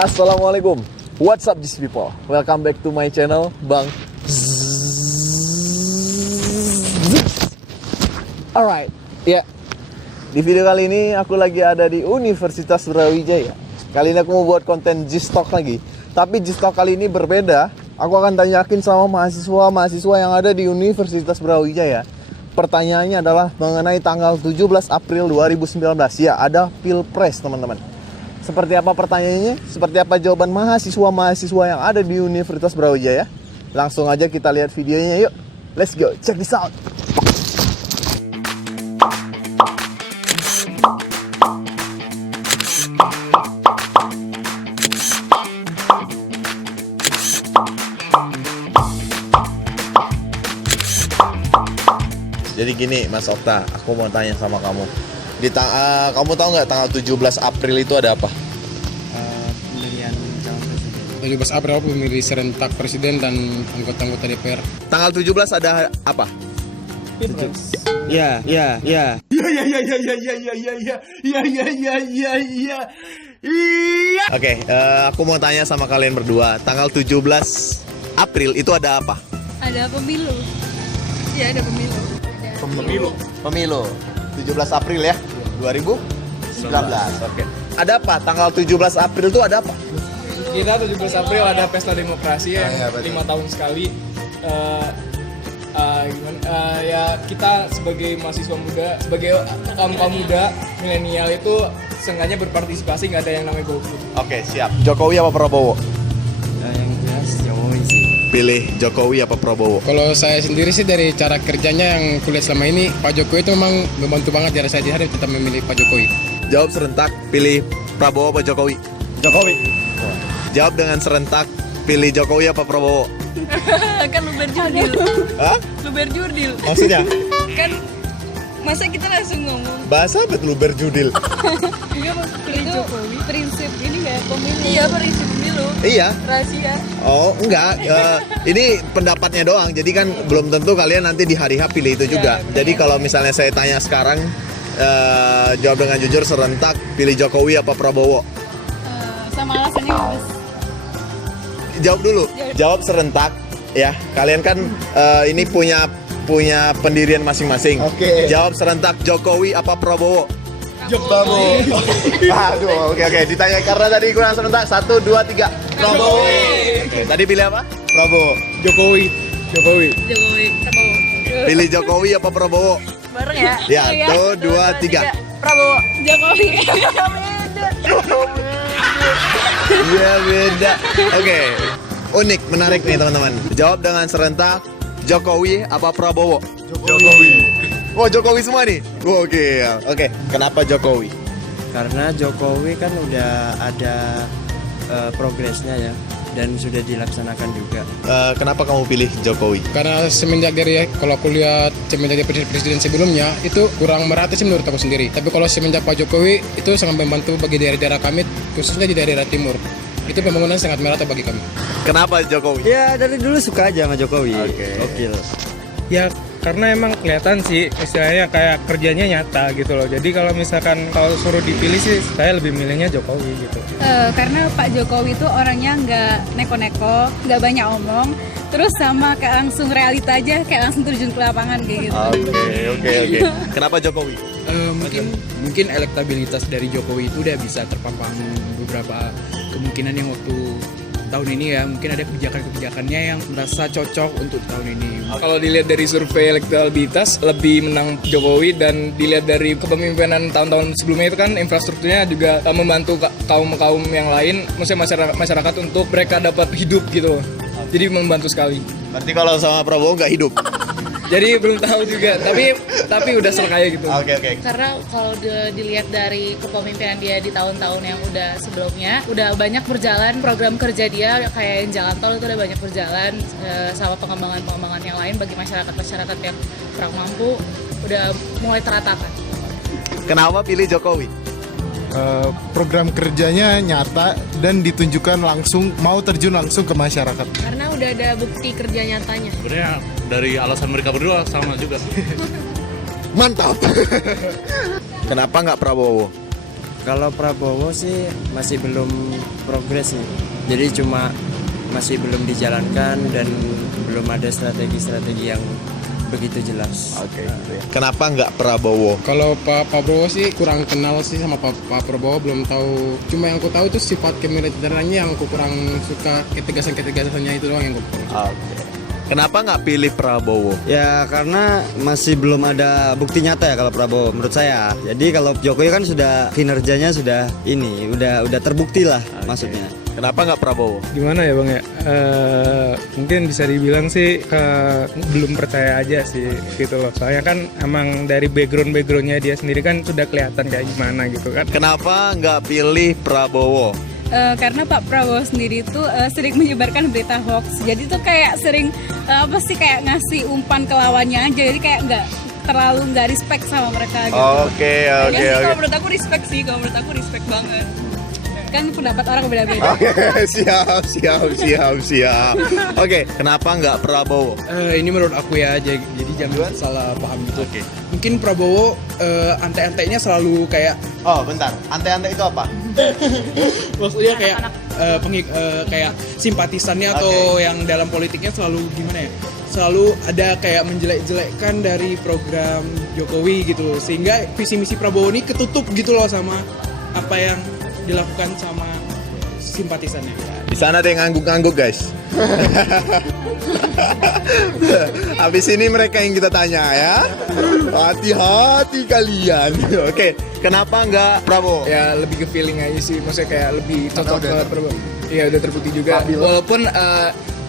Assalamualaikum, what's up these people? Welcome back to my channel, Bang. Alright, ya. Di video kali ini aku lagi ada di Universitas Brawijaya. Kali ini aku mau buat konten G-Stock lagi. Tapi G-Stock kali ini berbeda. Aku akan tanyakin sama mahasiswa yang ada di Universitas Brawijaya. Pertanyaannya adalah mengenai tanggal 17 April 2019. Ya, ada Pilpres, teman-teman. Seperti apa pertanyaannya? Seperti apa jawaban mahasiswa yang ada di Universitas Brawijaya? Langsung aja kita lihat videonya yuk. Let's go, check this out. Jadi gini Mas Okta, aku mau tanya sama kamu. Kamu tahu nggak tanggal 17 April itu ada apa? Pemilihan calon presiden. 17 April pemilih serentak presiden dan anggota-anggota DPR. Tanggal 17 ada apa? Pilpres. Ya. Oke, aku mau tanya sama kalian berdua. Tanggal 17 April itu ada apa? Ada pemilu. Ya, ada pemilu. Pemilu. 17 April ya? 2019. Oke. Ada apa? Tanggal 17 April itu ada apa? Kita 17 April ada pesta demokrasi yang 5 tahun sekali. Ya kita sebagai mahasiswa muda, sebagai kaum muda milenial itu seenggaknya berpartisipasi, nggak ada yang namanya golput. Oke, siap. Jokowi apa Prabowo? Yang jelas Jokowi sih. Pilih Jokowi apa Prabowo? Kalau saya sendiri sih dari cara kerjanya yang kulihat selama ini, Pak Jokowi itu memang membantu banget. Jadi saya hari tetap memilih Pak Jokowi. Jawab serentak, pilih Prabowo apa Jokowi? Jokowi. Jawab dengan serentak, pilih Jokowi apa Prabowo? Kan lu berjurdil. Hah? Lu berjurdil. Maksudnya? Kan masa kita langsung ngomong. Bahasa apa tuh berjudil? Enggak mau pilih Jokowi. Prinsip ini enggak pemilu. Iya, prinsip pemilu. Iya. Rahasia. Oh, enggak. Ini pendapatnya doang. Jadi kan belum tentu kalian nanti di hari H pilih itu juga. Jadi kalau misalnya saya tanya sekarang, jawab dengan jujur serentak, pilih Jokowi apa Prabowo? Sama alasannya guys. Jawab dulu. Jawab serentak ya. Kalian kan ini punya pendirian masing-masing. Oke. Jawab serentak, Jokowi apa Prabowo? Jokowi. Aduh, oke. Ditanya karena tadi kurang serentak. 1, 2, 3. Prabowo. Oke, tadi pilih apa? Prabowo. Jokowi. Jokowi. Prabowo. Pilih Jokowi apa Prabowo? Bareng ya? Ya, 1, 2, 3. Prabowo. Jokowi. Iya beda. Oke, unik, menarik nih teman-teman. Jawab dengan serentak, Jokowi apa Prabowo? Jokowi. Wah, Jokowi semua nih. Oke. Kenapa Jokowi? Karena Jokowi kan udah ada progresnya ya, dan sudah dilaksanakan juga. Kenapa kamu pilih Jokowi? Karena semenjak dari kalau aku lihat semenjak dari presiden sebelumnya itu kurang merata sih menurut aku sendiri. Tapi kalau semenjak Pak Jokowi itu sangat membantu bagi daerah-daerah kami, khususnya di daerah timur. Itu pembangunan sangat merata bagi kami. Kenapa Jokowi? Ya dari dulu suka aja sama Jokowi. Oke. Gokil. Ya karena emang kelihatan sih istilahnya kayak kerjanya nyata gitu loh. Jadi kalau misalkan kalau suruh dipilih sih saya lebih milihnya Jokowi gitu. Karena Pak Jokowi itu orangnya nggak neko-neko, nggak banyak omong, terus sama kayak langsung realita aja, kayak langsung terjun ke lapangan kayak gitu. Oke. Kenapa Jokowi? Mungkin elektabilitas dari Jokowi itu udah bisa terpampang beberapa kemungkinan yang waktu tahun ini ya, mungkin ada kebijakan-kebijakannya yang merasa cocok untuk tahun ini. Kalau dilihat dari survei elektabilitas lebih menang Jokowi, dan dilihat dari kepemimpinan tahun-tahun sebelumnya itu kan infrastrukturnya juga membantu kaum yang lain, maksudnya masyarakat untuk mereka dapat hidup gitu. Jadi membantu sekali. Berarti kalau sama Prabowo nggak hidup? Jadi belum tahu juga, tapi udah serkaya gitu. Oke. Karena kalau dilihat dari kepemimpinan dia di tahun-tahun yang udah sebelumnya, udah banyak berjalan program kerja dia, kayak yang jalan tol itu udah banyak berjalan, sama pengembangan yang lain bagi masyarakat yang kurang mampu udah mulai teratakan. Kenapa pilih Jokowi? Program kerjanya nyata dan ditunjukkan langsung, mau terjun langsung ke masyarakat. Karena udah ada bukti kerja nyatanya. Sebenarnya dari alasan mereka berdua sama juga. Mantap. Kenapa nggak Prabowo? Kalau Prabowo sih masih belum progres sih. Jadi cuma masih belum dijalankan dan belum ada strategi-strategi yang begitu jelas. Oke. Kenapa nggak Prabowo? Kalau Pak Prabowo sih kurang kenal sih sama Pak Prabowo, belum tahu. Cuma yang aku tahu itu sifat kemiliterannya yang aku kurang suka, ketegasan-ketegasannya itu doang yang aku kurang. Oke. Kenapa nggak pilih Prabowo? Ya karena masih belum ada bukti nyata ya kalau Prabowo menurut saya. Jadi kalau Jokowi kan sudah kinerjanya sudah udah terbukti lah maksudnya. Kenapa nggak Prabowo? Gimana ya Bang ya? Mungkin bisa dibilang sih belum percaya aja sih gitu loh. Soalnya kan emang dari backgroundnya dia sendiri kan sudah kelihatan kayak gimana gitu kan. Kenapa nggak pilih Prabowo? Karena Pak Prabowo sendiri tuh sering menyebarkan berita hoax. Jadi tuh kayak sering kayak ngasih umpan ke lawannya aja. Jadi kayak nggak respect sama mereka gitu. Oke. Kalau menurut aku respect banget. Kan pendapat orang beda-beda. Siap. Oke, kenapa nggak Prabowo? Ini menurut aku ya, jadi jangan salah paham gitu. Mungkin Prabowo ante-antenya selalu kayak Oh, bentar. Ante-ante itu apa? maksudnya kayak kayak simpatisannya atau yang dalam politiknya selalu gimana ya? Selalu ada kayak menjelek-jelekkan dari program Jokowi gitu, sehingga visi misi Prabowo ini ketutup gitu loh sama apa yang dilakukan sama simpatisannya. Di sana ada yang ngangguk-ngangguk, guys. Habis ini mereka yang kita tanya ya. Hati-hati kalian. Oke, kenapa nggak Prabowo? Ya lebih ke feeling aja sih, maksudnya kayak lebih cocok ke Prabowo. Iya udah terbukti juga. Walaupun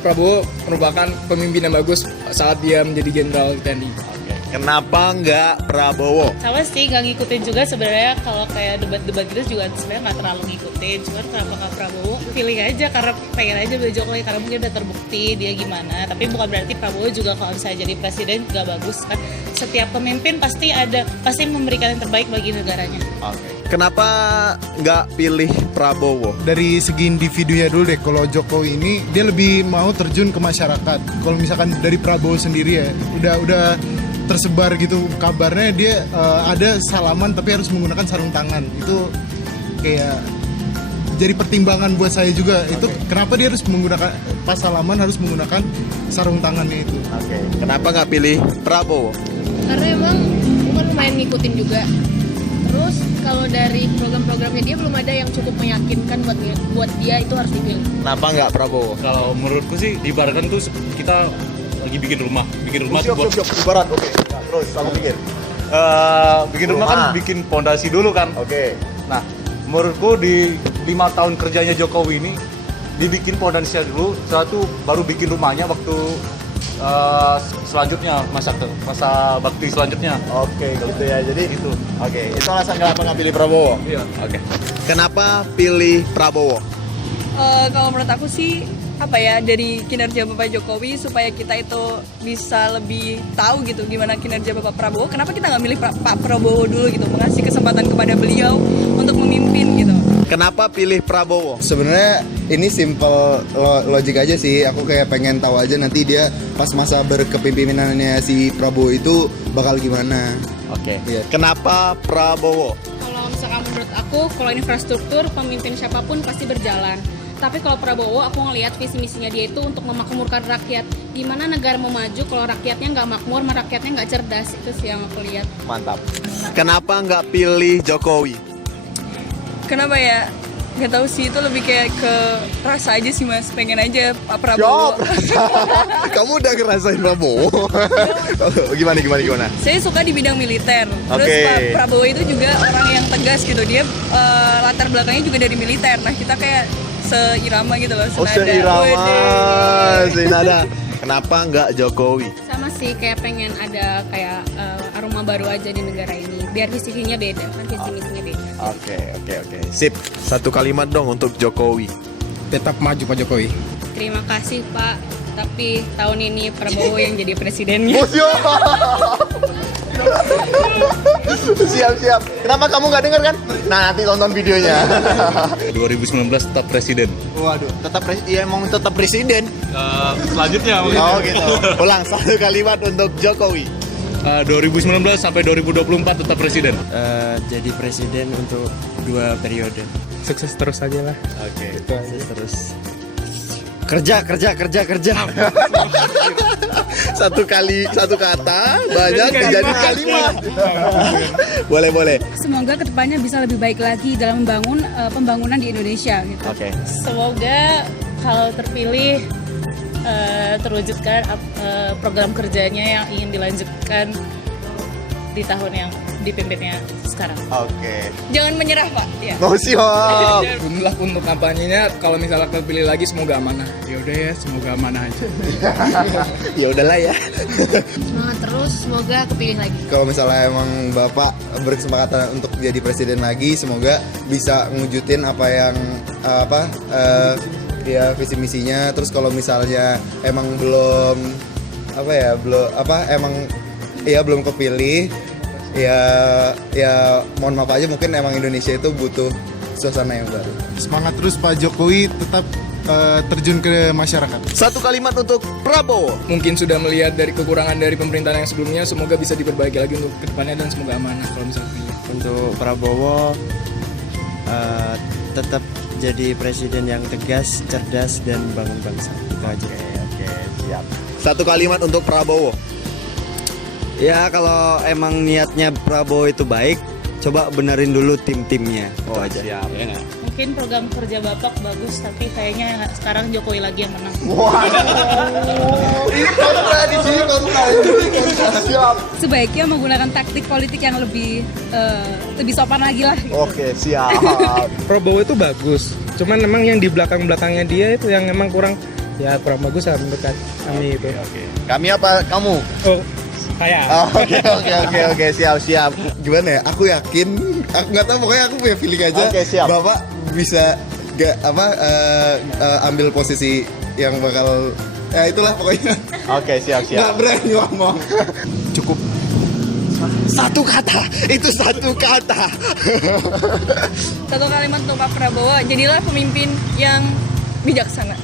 Prabowo merupakan pemimpin yang bagus saat dia menjadi jenderal TNI. Kenapa nggak Prabowo? Sama sih nggak ngikutin juga sebenarnya, kalau kayak debat-debat gitu juga sebenarnya nggak terlalu ngikutin. Cuman kenapa nggak Prabowo? Feeling aja karena pengen aja beli Jokowi karena mungkin udah terbukti dia gimana. Tapi bukan berarti Prabowo juga kalau misalnya jadi presiden nggak bagus kan. Setiap pemimpin pasti memberikan yang terbaik bagi negaranya. Kenapa nggak pilih Prabowo? Dari segi individunya dulu deh, kalau Jokowi ini dia lebih mau terjun ke masyarakat. Kalau misalkan dari Prabowo sendiri ya udah tersebar gitu kabarnya dia ada salaman tapi harus menggunakan sarung tangan. Itu kayak jadi pertimbangan buat saya juga. Itu kenapa dia harus menggunakan pas salaman harus menggunakan sarung tangannya itu. Kenapa nggak pilih Prabowo? Karena emang bukan lumayan ngikutin juga. Terus kalau dari program-programnya dia belum ada yang cukup meyakinkan buat dia itu harus dipilih. Kenapa nggak Prabowo? Kalau menurutku sih diibaratkan tuh kita lagi bikin rumah buat Ibarat, terus kamu pikir? bikin rumah kan bikin pondasi dulu kan. Nah, menurutku di 5 tahun kerjanya Jokowi ini dibikin pondasinya dulu, setelah itu baru bikin rumahnya waktu selanjutnya masa bakti selanjutnya. Gitu ya. Jadi Itu. itu alasan kenapa nggak pilih Prabowo. Iya. Kenapa pilih Prabowo? Kalau menurut aku sih dari kinerja Bapak Jokowi supaya kita itu bisa lebih tahu gitu gimana kinerja Bapak Prabowo. Kenapa kita nggak milih Pak Prabowo dulu gitu, mengasih kesempatan kepada beliau untuk memimpin gitu. Kenapa pilih Prabowo? Sebenarnya ini simple logik aja sih. Aku kayak pengen tahu aja nanti dia pas masa berkepemimpinannya si Prabowo itu bakal gimana. Iya. Kenapa Prabowo? Kalau misalkan menurut aku, kalau infrastruktur pemimpin siapapun pasti berjalan. Tapi kalau Prabowo, aku ngelihat visi misinya dia itu untuk memakmurkan rakyat. Gimana negara mau maju kalau rakyatnya nggak makmur, rakyatnya nggak cerdas. Itu sih yang aku lihat. Mantap. Kenapa nggak pilih Jokowi? Kenapa ya? Gak tahu sih, itu lebih kayak ke rasa aja sih Mas. Pengen aja Pak Prabowo. Kamu udah ngerasain Prabowo? Gimana? Saya suka di bidang militer. Terus Pak Prabowo itu juga orang yang tegas gitu. Dia latar belakangnya juga dari militer. Nah kita kayak seirama gitu loh. Senada. Kenapa nggak Jokowi? Sama sih, kayak pengen ada kayak aroma baru aja di negara ini. Biar visinya beda, kan visi misinya beda. Oke. Sip. Satu kalimat dong untuk Jokowi. Tetap maju Pak Jokowi. Terima kasih Pak, tapi tahun ini Prabowo yang jadi presidennya. Siap. Kenapa kamu nggak denger kan? Nah nanti tonton videonya. 2019 tetap presiden. Waduh, emang tetap presiden. Selanjutnya Oh gitu. Ulang satu kalimat untuk Jokowi. 2019 sampai 2024 tetap presiden. Jadi presiden untuk 2 periode. Sukses terus aja lah. Oke. Itu aja. Terus Kerja. Satu kata banyak dijadi kalimat. boleh. Semoga kedepannya bisa lebih baik lagi dalam membangun pembangunan di Indonesia gitu. Oke. Semoga kalau terpilih terwujudkan program kerjanya yang ingin dilanjutkan di tahun yang dipimpinnya sekarang. Oke. Jangan menyerah Pak. Ya. Oh siap. Jumlah untuk kampanyenya kalau misalnya kepilih lagi semoga amanah. Ya udah ya, semoga amanah aja. Ya udahlah ya. Semangat terus, semoga kepilih lagi. Kalau misalnya emang Bapak berkesempatan untuk jadi presiden lagi, semoga bisa ngewujudin apa yang ya visi misinya. Terus kalau misalnya emang belum belum kepilih, ya mohon maaf aja, mungkin emang Indonesia itu butuh suasana yang baru. Semangat terus Pak Jokowi, tetap terjun ke masyarakat. Satu kalimat untuk Prabowo. Mungkin sudah melihat dari kekurangan dari pemerintahan yang sebelumnya, semoga bisa diperbaiki lagi untuk kedepannya dan semoga amanah kalau misalnya pilih. untuk Prabowo tetap jadi presiden yang tegas, cerdas dan bangun bangsa. Itu aja. Oke, siap. Satu kalimat untuk Prabowo. Ya kalau emang niatnya Prabowo itu baik, coba benerin dulu tim-timnya. Oh aja. Siap. Mungkin program kerja Bapak bagus, tapi kayaknya sekarang Jokowi lagi yang menang. Ini kontra di sini, kontra. Siap. Sebaiknya menggunakan taktik politik yang lebih sopan lagi lah. Gitu. Oke, siap. Prabowo itu bagus, cuman memang yang di belakangnya dia itu yang memang kurang, ya kurang bagus lah mendekat kami itu. Oke. Kami apa? Kamu? Oh, saya. Oke, siap. Gimana ya? Aku yakin, aku nggak tahu, pokoknya aku punya feeling aja. Oke, siap. Bapak bisa ambil posisi yang bakal, ya itulah pokoknya. Oke, siap. Nggak berani ngomong. Cukup. Satu kata, itu satu kata. Satu kalimat untuk Pak Prabowo, jadilah pemimpin yang bijaksana.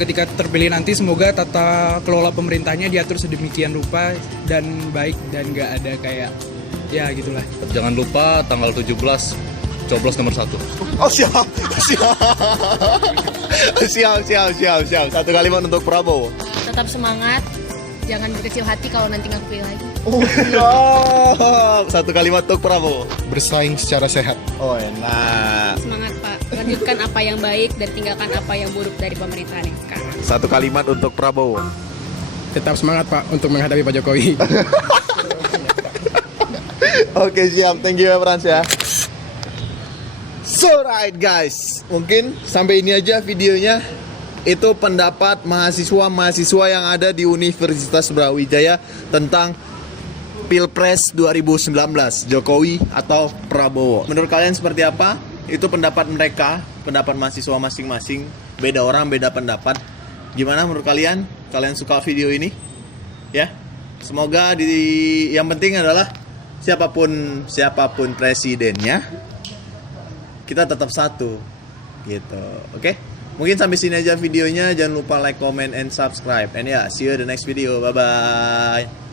Ketika terpilih nanti semoga tata kelola pemerintahnya diatur sedemikian rupa dan baik dan nggak ada kayak ya gitulah. Jangan lupa tanggal 17 coblos nomor 1. Oh siap. Siap. Satu kalimat untuk Prabowo. Tetap semangat, jangan berkecil hati kalau nanti nggak kepilih lagi. Oh siap. Satu kalimat untuk Prabowo. Bersaing secara sehat. Oh enak. Semangat Pak, lanjutkan apa yang baik dan tinggalkan apa yang buruk dari pemerintahan yang sekarang. Satu kalimat untuk Prabowo. Tetap semangat Pak untuk menghadapi Pak Jokowi. Oke, siap. Thank you ya Frans ya. So right guys, mungkin sampai ini aja videonya. Itu pendapat mahasiswa yang ada di Universitas Brawijaya tentang Pilpres 2019, Jokowi atau Prabowo. Menurut kalian seperti apa? Itu pendapat mereka, pendapat mahasiswa masing-masing. Beda orang, beda pendapat. Gimana menurut kalian? Kalian suka video ini? Ya. Semoga yang penting adalah siapapun presidennya, kita tetap satu. Gitu. Oke? Mungkin sampai sini aja videonya. Jangan lupa like, comment, and subscribe. And yeah, see you in the next video. Bye-bye.